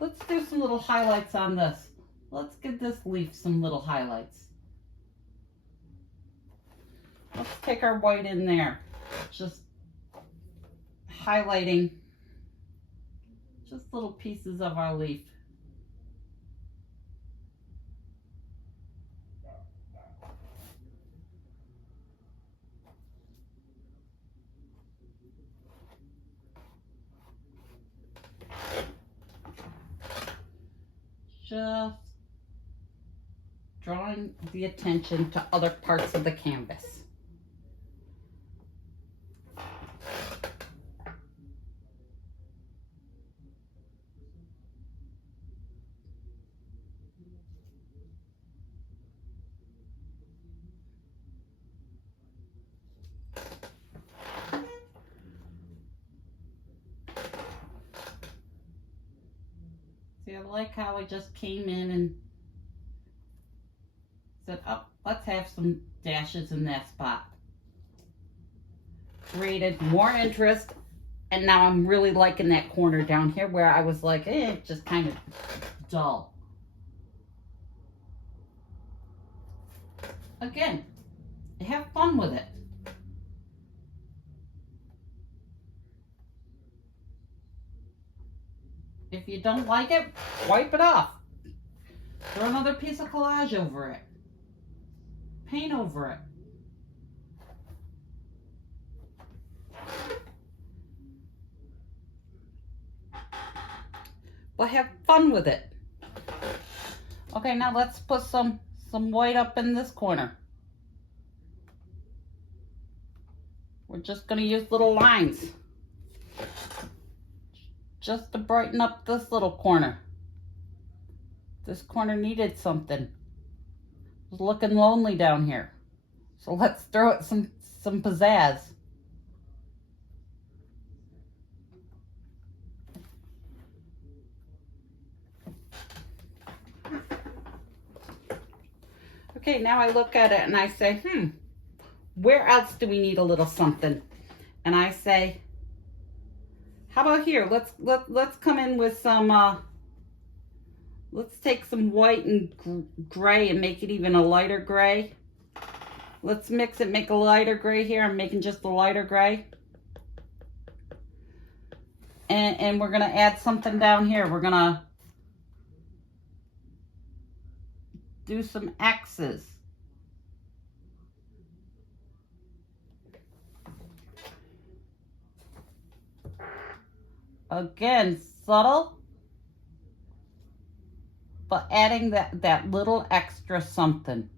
let's do some little highlights on this. Let's give this leaf some little highlights. Let's take our white in there. Just highlighting just little pieces of our leaf. Just drawing the attention to other parts of the canvas. See, I like how I just came in and said, oh, let's have some dashes in that spot. Created more interest, and now I'm really liking that corner down here where I was like, just kind of dull. Again, have fun with it. If you don't like it, wipe it off. Throw another piece of collage over it. Paint over it. But have fun with it. Okay, now let's put some white up in this corner. We're just going to use little lines just to brighten up this little corner. This corner needed something. It was looking lonely down here. So let's throw it some pizzazz. Okay, now I look at it and I say, where else do we need a little something? And I say, how about here? Let's come in with some, let's take some white and gray and make it even a lighter gray. Let's mix it, make a lighter gray here. I'm making just a lighter gray. And we're gonna add something down here. We're gonna do some X's. Again, subtle, but adding that little extra something.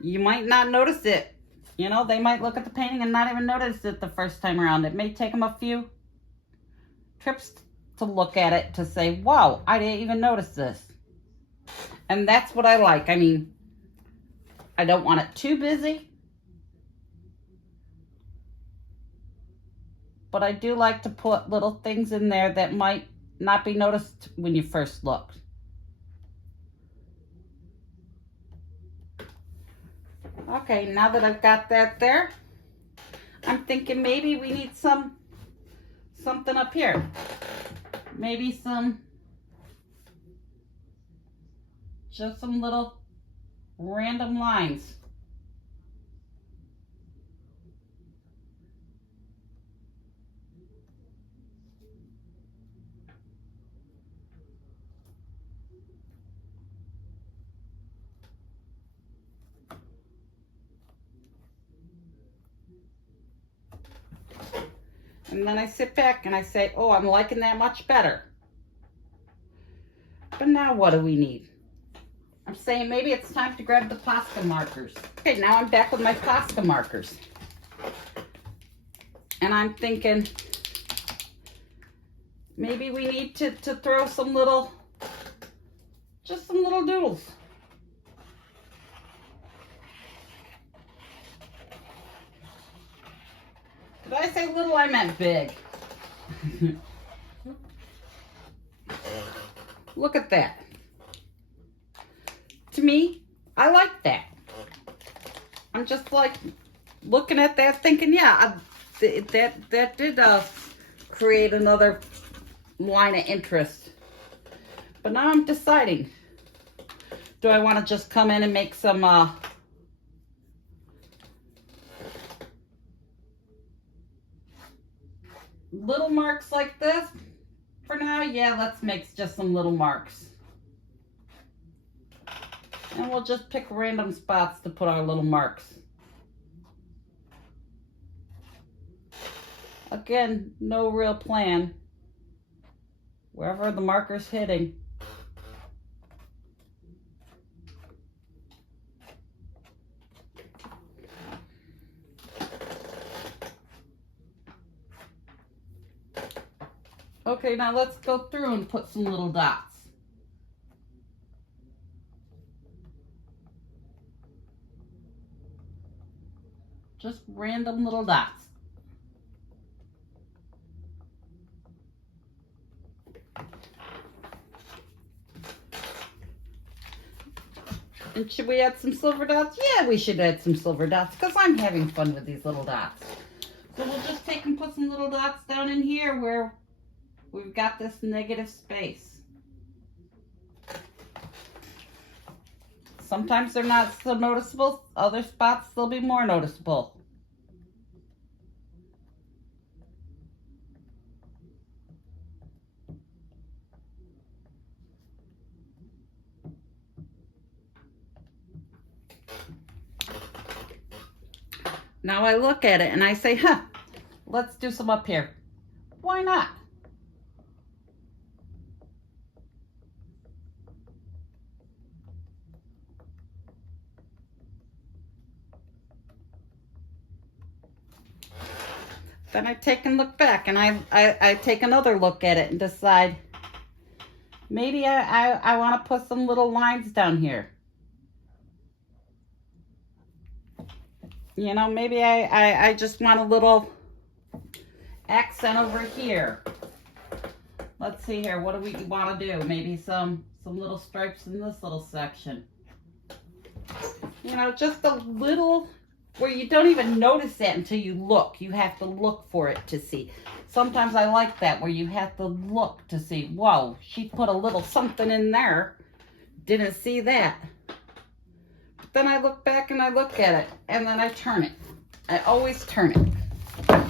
You might not notice it. You know, they might look at the painting and not even notice it the first time around. It may take them a few trips to look at it to say, wow, I didn't even notice this. And that's what I like. I mean, I don't want it too busy, but I do like to put little things in there that might not be noticed when you first look. Okay, now that I've got that there, I'm thinking maybe we need something up here. Maybe just some little random lines. And then I sit back and I say, oh, I'm liking that much better. But now what do we need? I'm saying maybe it's time to grab the Posca markers. Okay, now I'm back with my Posca markers. And I'm thinking maybe we need to throw some little, just some little doodles. Did I say little? I meant big. Look at that. to me, I like that. I'm just like looking at that thinking, yeah, that did create another line of interest. But now I'm deciding, do I want to just come in and make some little marks like this? For now, yeah, let's make just some little marks. And we'll just pick random spots to put our little marks. Again, no real plan. Wherever the marker's hitting. Okay, now let's go through and put some little dots. Just random little dots. And should we add some silver dots? Yeah, we should add some silver dots because I'm having fun with these little dots. So we'll just take and put some little dots down in here where we've got this negative space. Sometimes they're not so noticeable. Other spots, they'll be more noticeable. Now I look at it and I say, huh, let's do some up here. Why not? Then I take and look back and I take another look at it and decide, maybe I want to put some little lines down here. You know, maybe I just want a little accent over here. Let's see here. What do we want to do? Maybe some little stripes in this little section. You know, just a little where you don't even notice that until you look. You have to look for it to see. Sometimes I like that where you have to look to see, whoa, she put a little something in there. Didn't see that. Then I look back and I look at it and then I turn it. I always turn it.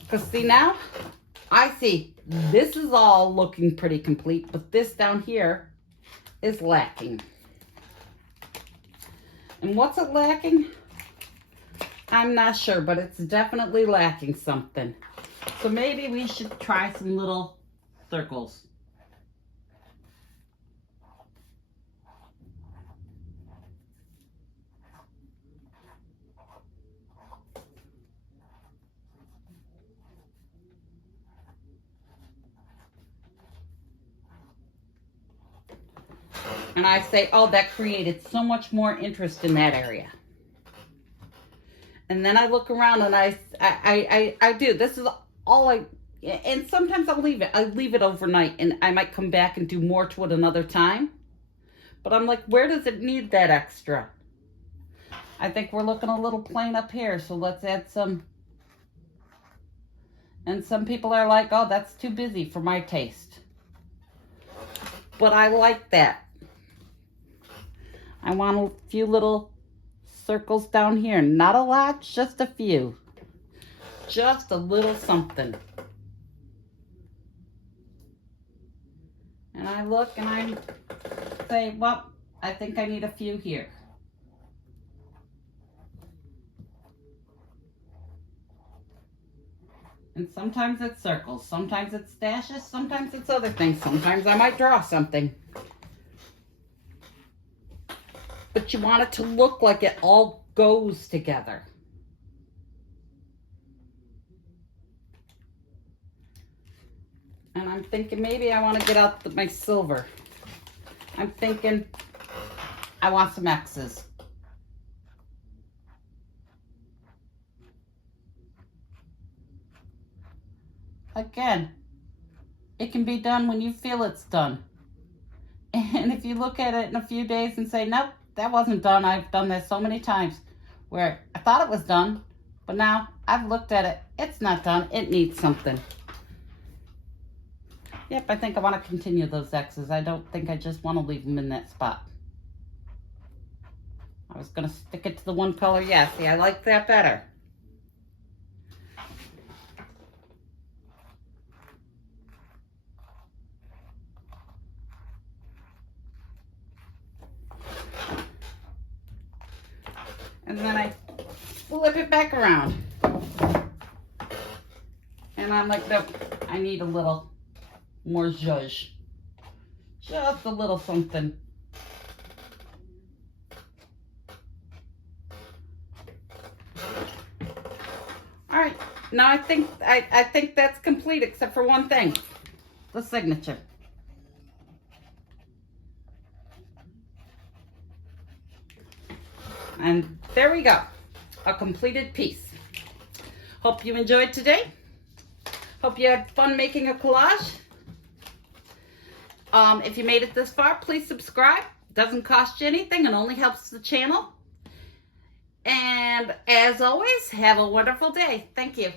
Because see now, I see this is all looking pretty complete, but this down here is lacking. And what's it lacking? I'm not sure, but it's definitely lacking something. So maybe we should try some little circles. And I say, oh, that created so much more interest in that area. And then I look around and I do. This is all and sometimes I'll leave it. I leave it overnight and I might come back and do more to it another time. But I'm like, where does it need that extra? I think we're looking a little plain up here, so let's add some. And some people are like, oh, that's too busy for my taste. But I like that. I want a few little circles down here. Not a lot, just a few. Just a little something. And I look and I say, well, I think I need a few here. And sometimes it's circles, sometimes it's dashes, sometimes it's other things. Sometimes I might draw something. But you want it to look like it all goes together. And I'm thinking maybe I want to get out my silver. I'm thinking I want some X's. Again, it can be done when you feel it's done. And if you look at it in a few days and say, nope, that wasn't done. I've done this so many times where I thought it was done, but now I've looked at it. It's not done. It needs something. Yep, I think I want to continue those X's. I don't think I just want to leave them in that spot. I was going to stick it to the one color. Yeah, see, I like that better. And then I flip it back around. And I'm like, nope, I need a little more zhuzh. Just a little something. All right, now I think that's complete except for one thing, the signature. And there we go, a completed piece. Hope you enjoyed today. Hope you had fun making a collage. If you made it this far, please subscribe. It doesn't cost you anything and only helps the channel. And as always, have a wonderful day. Thank you.